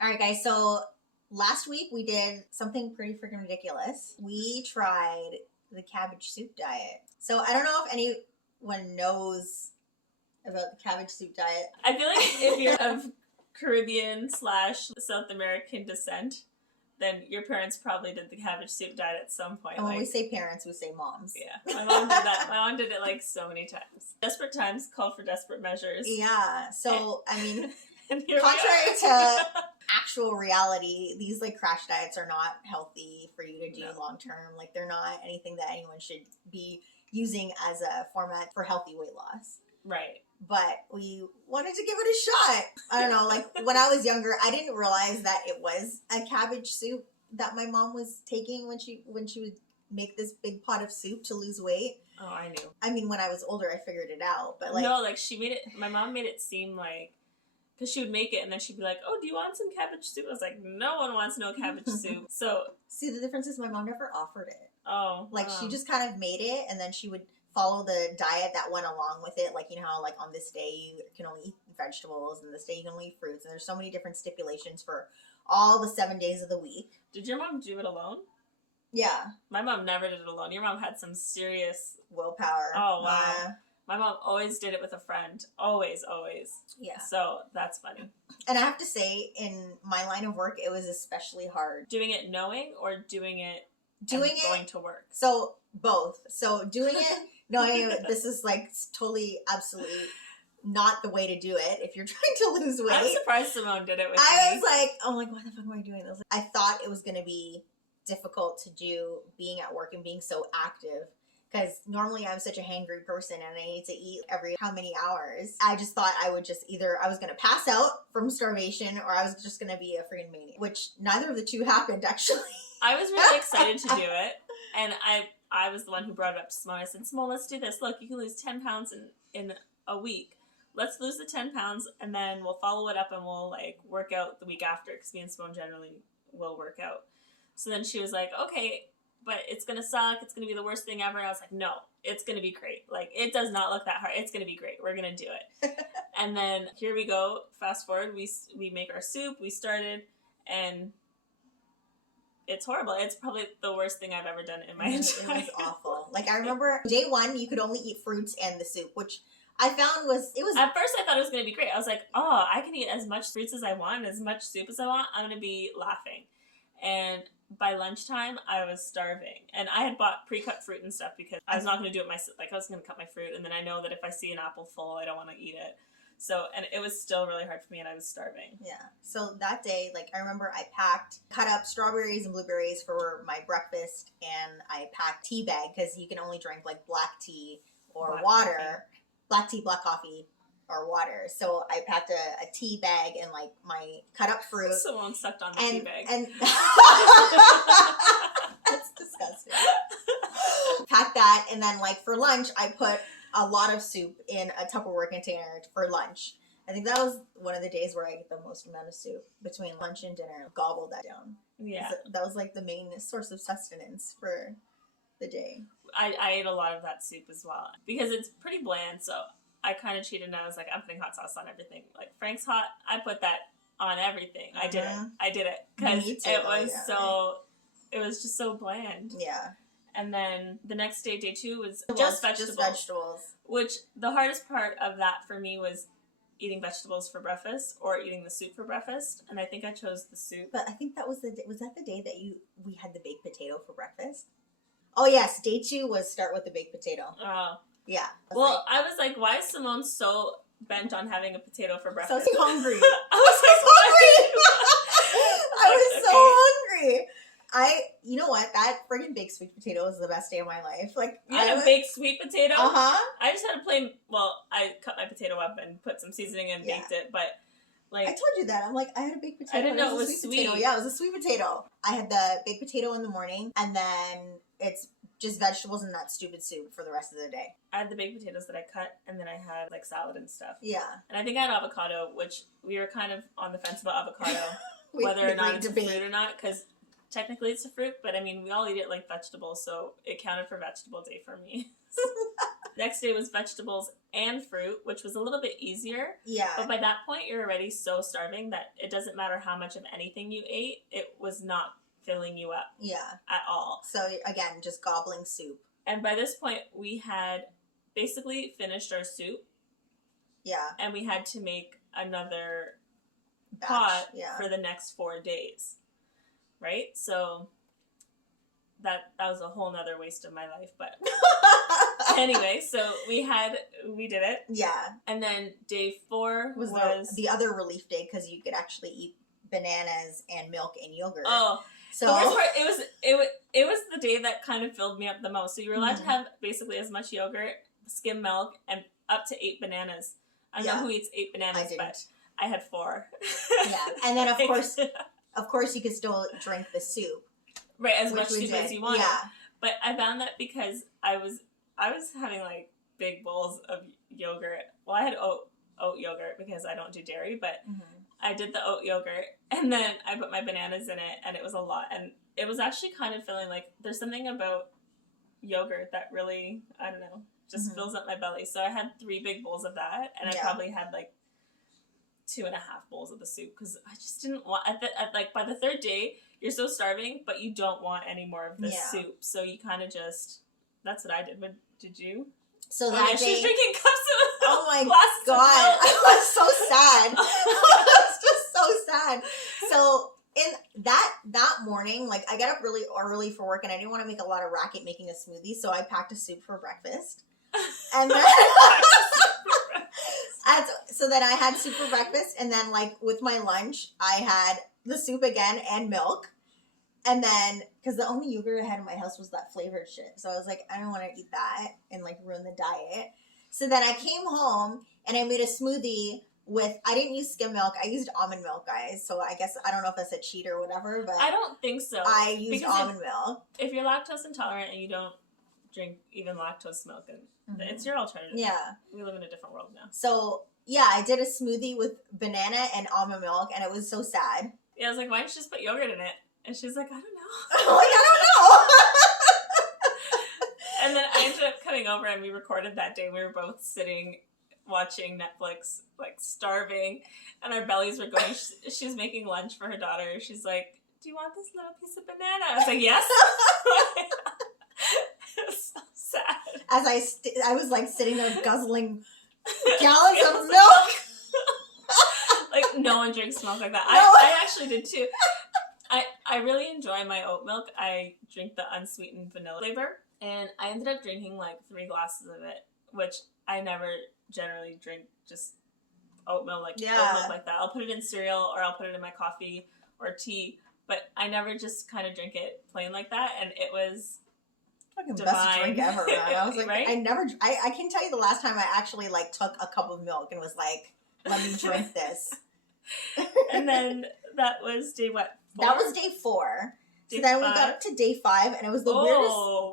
All right, guys. So last week we did something pretty freaking ridiculous. We tried the cabbage soup diet. So I don't know if anyone knows about the cabbage soup diet. I feel like if you're of Caribbean / South American descent, then your parents probably did the cabbage soup diet at some point. And when we say parents, we say moms. Yeah, my mom did that. My mom did it like so many times. Desperate times call for desperate measures. Yeah. So I mean, and contrary to actual reality, these like crash diets are not healthy for you to do long term. Like they're not anything that anyone should be using as a format for healthy weight loss. Right. But we wanted to give it a shot. I don't know, like when I was younger, I didn't realize that it was a cabbage soup that my mom was taking when she would make this big pot of soup to lose weight. Oh, I knew. I mean, when I was older, I figured it out. But like, no, like she made it. My mom made it seem like, because she would make it and then she'd be like, "Oh, do you want some cabbage soup?" I was like, "No one wants no cabbage soup." So see, the difference is my mom never offered it. Oh, like she just kind of made it, and then she would follow the diet that went along with it. Like, you know how like on this day you can only eat vegetables, and this day you can only eat fruits, and there's so many different stipulations for all the 7 days of the week. Did your mom do it alone? Yeah. My mom never did it alone. Your mom had some serious willpower. Oh, wow. My mom always did it with a friend. Always. Yeah. So that's funny. And I have to say, in my line of work, it was especially hard. Doing it knowing or doing it going to work? So both. So doing it knowing this is like totally, absolutely not the way to do it if you're trying to lose weight. I'm surprised Simone did it with me. I was like, oh, like, why the fuck am I doing this? I thought it was going to be difficult to do being at work and being so active. Because normally I'm such a hangry person and I need to eat every how many hours. I just thought I would just I was going to pass out from starvation or I was just going to be a freaking maniac. Which neither of the two happened, actually. I was really excited to do it. And I was the one who brought it up to Simone. I said, Simone, let's do this. Look, you can lose 10 pounds in a week. Let's lose the 10 pounds and then we'll follow it up and we'll like work out the week after. Because me and Simone generally will work out. So then she was like, okay, but it's going to suck. It's going to be the worst thing ever. And I was like, no, it's going to be great. Like, it does not look that hard. It's going to be great. We're going to do it. And then here we go. Fast forward. We make our soup. We started and it's horrible. It's probably the worst thing I've ever done in my entire life. It was awful. Like, I remember day one, you could only eat fruits and the soup, which I found was... At first, I thought it was going to be great. I was like, oh, I can eat as much fruits as I want, as much soup as I want. I'm going to be laughing. And by lunchtime, I was starving. And I had bought pre-cut fruit and stuff because I was not going to do it myself. Like, I was going to cut my fruit, and then I know that if I see an apple full, I don't want to eat it. So, and it was still really hard for me, and I was starving. Yeah. So that day, like, I remember I cut up strawberries and blueberries for my breakfast, and I packed tea bag, because you can only drink, like, black tea or water. Coffee. Black tea, black coffee, or water. So I packed a tea bag and, like, my cut up fruit. Someone sucked on the tea bag. And that's disgusting. Packed that, and then, like, for lunch, I put a lot of soup in a Tupperware container for lunch. I think that was one of the days where I ate the most amount of soup between lunch and dinner. Gobbled that down. Yeah. That was like the main source of sustenance for the day. I ate a lot of that soup as well because it's pretty bland. So I kind of cheated and I was like, I'm putting hot sauce on everything. Like Frank's Hot, I put that on everything. I did it because it was just so bland. Yeah. And then the next day, day two, was just vegetables. Just vegetables. Which the hardest part of that for me was eating vegetables for breakfast or eating the soup for breakfast. And I think I chose the soup. But I think that was was that the day that we had the baked potato for breakfast? Oh yes, day two was start with the baked potato. Oh. Yeah. Well, I was like, why is Simone so bent on having a potato for breakfast? So hungry. I was I was so hungry. You know what? That friggin' baked sweet potato was the best day of my life. Like, you had a baked sweet potato? Uh-huh. I just had a plain, I cut my potato up and put some seasoning and baked it, but like... I told you that. I'm like, I had a baked potato. I didn't know it was sweet. Potato. Yeah, it was a sweet potato. I had the baked potato in the morning, and then it's just vegetables and that stupid soup for the rest of the day. I had the baked potatoes that I cut, and then I had, like, salad and stuff. Yeah. And I think I had avocado, which we were kind of on the fence about avocado, whether or not it's a fruit or not, because... Technically it's a fruit, but I mean, we all eat it like vegetables, so it counted for vegetable day for me. Next day was vegetables and fruit, which was a little bit easier. Yeah. But by that point, you're already so starving that it doesn't matter how much of anything you ate. It was not filling you up. Yeah. At all. So, again, just gobbling soup. And by this point, we had basically finished our soup. Yeah. And we had to make another Batch, pot yeah. for the next 4 days. Right? So that was a whole nother waste of my life. But anyway, so we did it. Yeah. And then day 4 was the other relief day because you could actually eat bananas and milk and yogurt. Oh. So the worst part, it was the day that kind of filled me up the most. So you were allowed to have basically as much yogurt, skim milk, and up to 8 bananas. I don't know who eats 8 bananas, but I had 4. Yeah, and then of course, you could still drink the soup. Right, as much soup as you wanted. Yeah. But I found that because I was having like big bowls of yogurt. Well, I had oat yogurt because I don't do dairy, but I did the oat yogurt and then I put my bananas in it and it was a lot. And it was actually kind of feeling like there's something about yogurt that really, I don't know, just fills up my belly. So I had 3 big bowls of that and I probably had like 2.5 bowls of the soup because I just didn't want, like by the 3rd day, you're so starving, but you don't want any more of this soup. So you kind of just, that's what I did. But did you? So that day, she's drinking cups of oh my glasses God, I was so sad. I was just so sad. So in that morning, like I got up really early for work and I didn't want to make a lot of racket making a smoothie. So I packed a soup for breakfast. And then, so then I had soup for breakfast. And then like with my lunch, I had the soup again and milk. And then, because the only yogurt I had in my house was that flavored shit. So I was like, I don't want to eat that and like ruin the diet. So then I came home and I made a smoothie with, I didn't use skim milk. I used almond milk, guys. So I guess, I don't know if that's a cheat or whatever, but I don't think so. I used almond milk. If you're lactose intolerant and you don't drink even lactose milk, and it's your alternative. Yeah. We live in a different world now. So yeah, I did a smoothie with banana and almond milk and it was so sad. Yeah, I was like, why don't you just put yogurt in it? And she's like, I don't know. I'm like, I don't know. And then I ended up coming over and we recorded that day. We were both sitting watching Netflix, like starving, and our bellies were going. She's making lunch for her daughter. She's like, do you want this little piece of banana? I was like, yes. It was so sad. As I was like sitting there guzzling gallons of milk. Like no one drinks milk like that. I actually did too. I really enjoy my oat milk. I drink the unsweetened vanilla flavor, and I ended up drinking like 3 glasses of it, which I never generally drink just oat milk like that. I'll put it in cereal or I'll put it in my coffee or tea, but I never just kind of drink it plain like that, and it was fucking best drink ever. Right? I was like, right? I can tell you the last time I actually like took a cup of milk and was like, let me drink this. And then that was day what? 4? That was day 4. Day so then 5? we got up to day 5 and it was the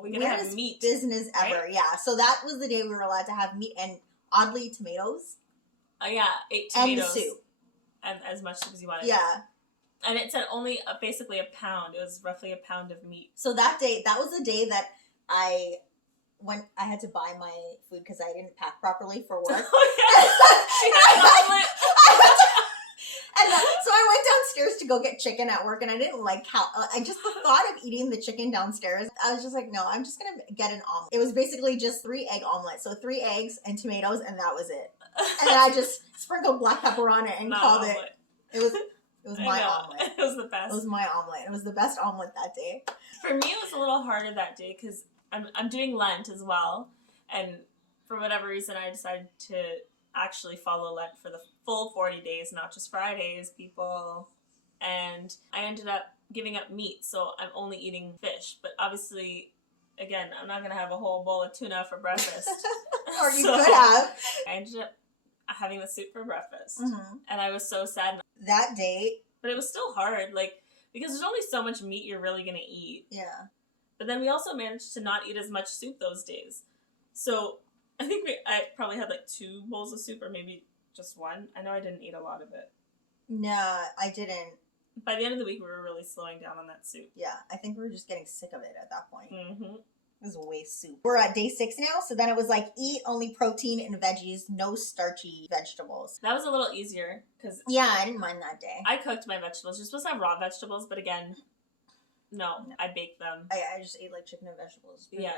weirdest meat. Business ever. Right? Yeah. So that was the day we were allowed to have meat and oddly tomatoes. Oh yeah, 8 tomatoes. And soup. And as much soup as you wanted. Yeah. And it said only basically a pound. It was roughly a pound of meat. So that was the day that I had to buy my food because I didn't pack properly for work. Oh, yeah. She had an omelet. So I went downstairs to go get chicken at work, and I didn't like how the thought of eating the chicken downstairs, I was just like, no, I'm just gonna get an omelet. It was basically just 3 egg omelet, so 3 eggs and tomatoes, and that was it. And I just sprinkled black pepper on it and called it. It was my omelet. It was the best. It was my omelet. It was the best omelet that day. For me, it was a little harder that day because I'm doing Lent as well, and for whatever reason, I decided to actually follow Lent for the full 40 days, not just Fridays, people. And I ended up giving up meat, so I'm only eating fish. But obviously, again, I'm not going to have a whole bowl of tuna for breakfast. Or you could have. I ended up having the soup for breakfast. And I was so sad. That day. But it was still hard, like, because there's only so much meat you're really going to eat. Yeah. But then we also managed to not eat as much soup those days. So I think I probably had like 2 bowls of soup or maybe just 1. I know I didn't eat a lot of it. No, I didn't. By the end of the week, we were really slowing down on that soup. Yeah, I think we were just getting sick of it at that point. It was way soup. We're at day 6 now, so then it was like eat only protein and veggies, no starchy vegetables. That was a little easier because Yeah, I didn't mind that day. I cooked my vegetables. You're supposed to have raw vegetables, but again, no. I baked them. I just ate like chicken and vegetables. Yeah.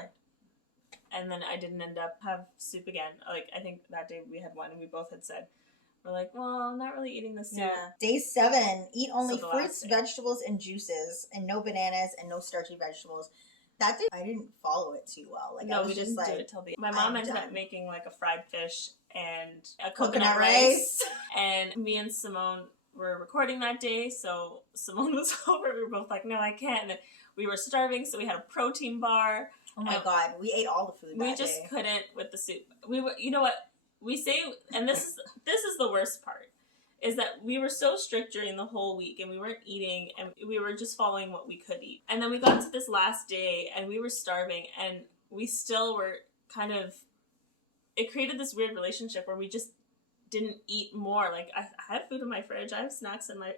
And then I didn't end up have soup again. Like, I think that day we had one and we both had said, we're like, well, I'm not really eating the soup. Yeah. Day 7, eat only So the fruits, last day. vegetables, and juices, and no bananas and no starchy vegetables. That day, I didn't follow it too well. Like, I No, was we just didn't like, do it till the My mom I'm ended done. up making like a fried fish and a Coconut coconut rice. And me and Simone were recording that day, so Simone was over. We were both like, no, I can't. And then we were starving, so we had a protein bar. Oh my god, we ate all the food. We that just day. couldn't with the soup. We were, you know what we say, and this is the worst part, is that we were so strict during the whole week, and we weren't eating, and we were just following what we could eat. And then we got to this last day, and we were starving, and we still were kind of. It created this weird relationship where we just didn't eat more. Like I have food in my fridge, I have snacks in my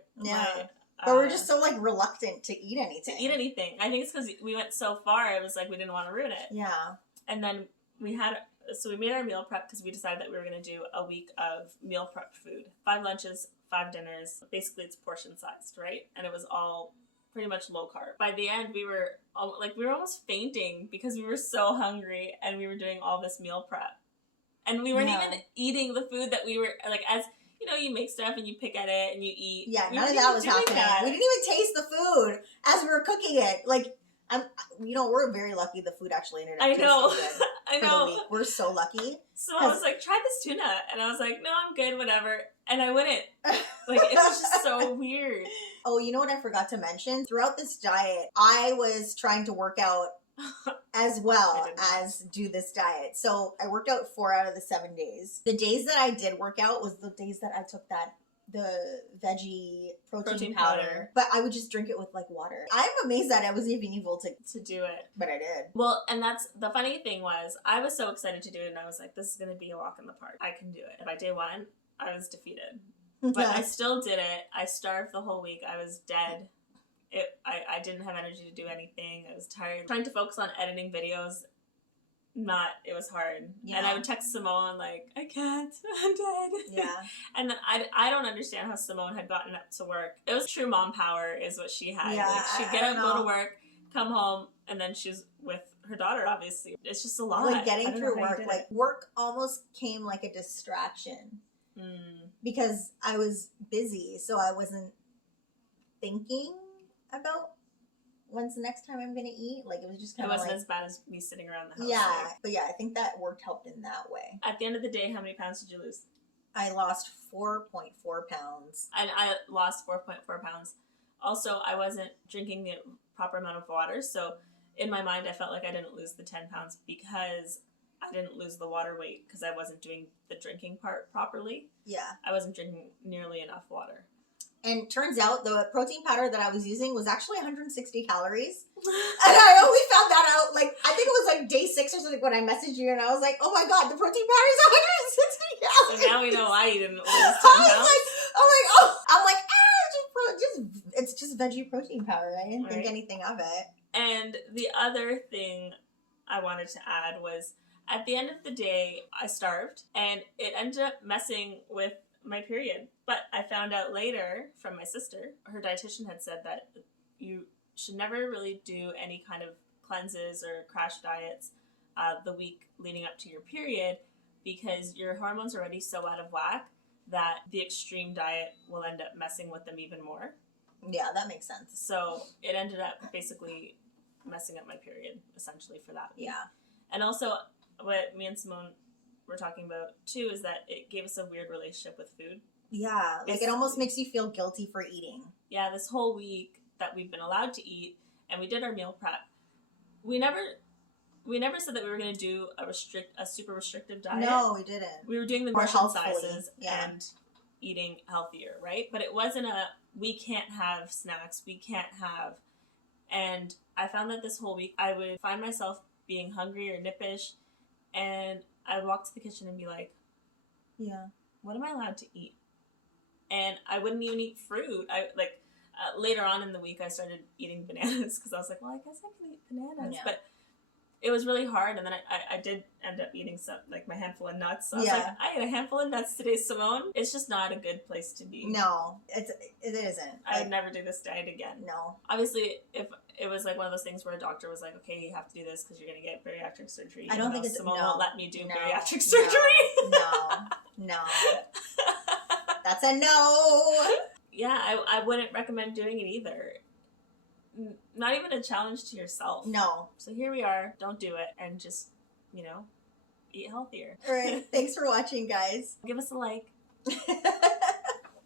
But we're just so like reluctant to eat anything. I think it's because we went so far. It was like we didn't want to ruin it. Yeah. And then we made our meal prep because we decided that we were going to do a week of meal prep food. 5 lunches, 5 dinners. Basically, it's portion sized, right? And it was all pretty much low carb. By the end, we were almost fainting because we were so hungry and we were doing all this meal prep. And we weren't even eating the food that we were, like, as, you know, you make stuff and you pick at it and you eat. Yeah, none of that was happening. We didn't even taste the food as we were cooking it. Like, we're very lucky the food actually ended up tasting good. I For know. the week. We're so lucky. So I was like, try this tuna. And I was like, no, I'm good, whatever. And I wouldn't. Like, it was just so weird. Oh, you know what I forgot to mention? Throughout this diet, I was trying to work out as well as do this diet. So I worked out 4 out of the 7 days. The days that I did work out was the days that I took the veggie protein powder. But I would just drink it with like water. I'm amazed that I was even able to do it. But I did. Well, and that's the funny thing was I was so excited to do it and I was like, this is going to be a walk in the park. I can do it. By day 1, I was defeated. But I still did it. I starved the whole week. I was dead. I didn't have energy to do anything. I was tired. Trying to focus on editing videos, it was hard. Yeah. And I would text Simone like, I can't, I'm dead. Yeah. And then I don't understand how Simone had gotten up to work. It was true mom power is what she had. Yeah, like, she'd get up, go to work, come home, and then she's with her daughter, obviously. It's just a lot. Like getting through work. Like work almost came like a distraction. Because I was busy, so I wasn't thinking about when's the next time I'm gonna eat. Like it was just kind of as bad as me sitting around the house. Yeah, but yeah, I think that work helped in that way. At the end of the day, how many pounds did you lose? I lost 4.4 pounds. And I lost 4.4 pounds. Also, I wasn't drinking the proper amount of water, so in my mind, I felt like I didn't lose the 10 pounds because I didn't lose the water weight because I wasn't doing the drinking part properly. Yeah. I wasn't drinking nearly enough water. And turns out the protein powder that I was using was actually 160 calories. And I only found that out, like, I think it was like day 6 or something when I messaged you and I was like, oh my god, the protein powder is 160 calories. So now we know why you didn't lose 10 pounds. I'm like, it's just veggie protein powder. I didn't think anything of it. And the other thing I wanted to add was, at the end of the day, I starved and it ended up messing with my period. But I found out later from my sister, her dietitian had said that you should never really do any kind of cleanses or crash diets the week leading up to your period because your hormones are already so out of whack that the extreme diet will end up messing with them even more. Yeah, that makes sense. So it ended up basically messing up my period essentially for that week. Yeah. And also what me and Simone were talking about too is that it gave us a weird relationship with food. Yeah, like it almost makes you feel guilty for eating. Yeah, this whole week that we've been allowed to eat and we did our meal prep, we never said that we were going to do a super restrictive diet. No, we didn't. We were doing the More portion healthfully, sizes and eating healthier, right? But it wasn't we can't have snacks, we can't have. And I found that this whole week I would find myself being hungry or nippish and I would walk to the kitchen and be like, yeah, what am I allowed to eat? And I wouldn't even eat fruit. Later on in the week, I started eating bananas because I was like, well, I guess I can eat bananas. Yeah. But it was really hard, and then I did end up eating some, like, my handful of nuts. I was Yeah. like, I ate a handful of nuts today, Simone. It's just not a good place to be. No, it isn't. I would never do this diet again. No. Obviously, if it was like one of those things where a doctor was like, okay, you have to do this because you're going to get bariatric surgery. I don't think it's Simone no, won't let me do no, bariatric surgery. No. That's a no. Yeah, I wouldn't recommend doing it either. Not even a challenge to yourself. No. So here we are. Don't do it, and just, eat healthier. All right. Thanks for watching, guys. Give us a like.